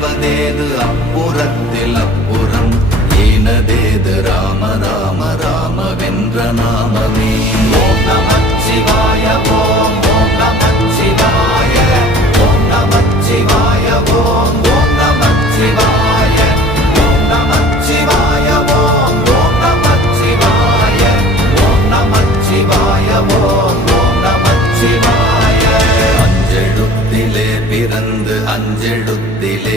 அழிவதேது அப்புறத்தில் அப்புறம் ஈனதேது ராம ராம ராமவென்ற நாமமே. ஓம் நமச்சிவாய ஓம் ஓம் நமச்சிவாய ஓம் நமச்சிவாய ஓம் ஓம் நமச்சிவாய ஓம் நமச்சிவாய ஓம் ஓம் நமச்சிவாய ஓம் நமச்சிவாய ஓம் ஓம் நமச்சிவாய. அஞ்செழுத்திலே பிறந்து அஞ்செழுத்திலே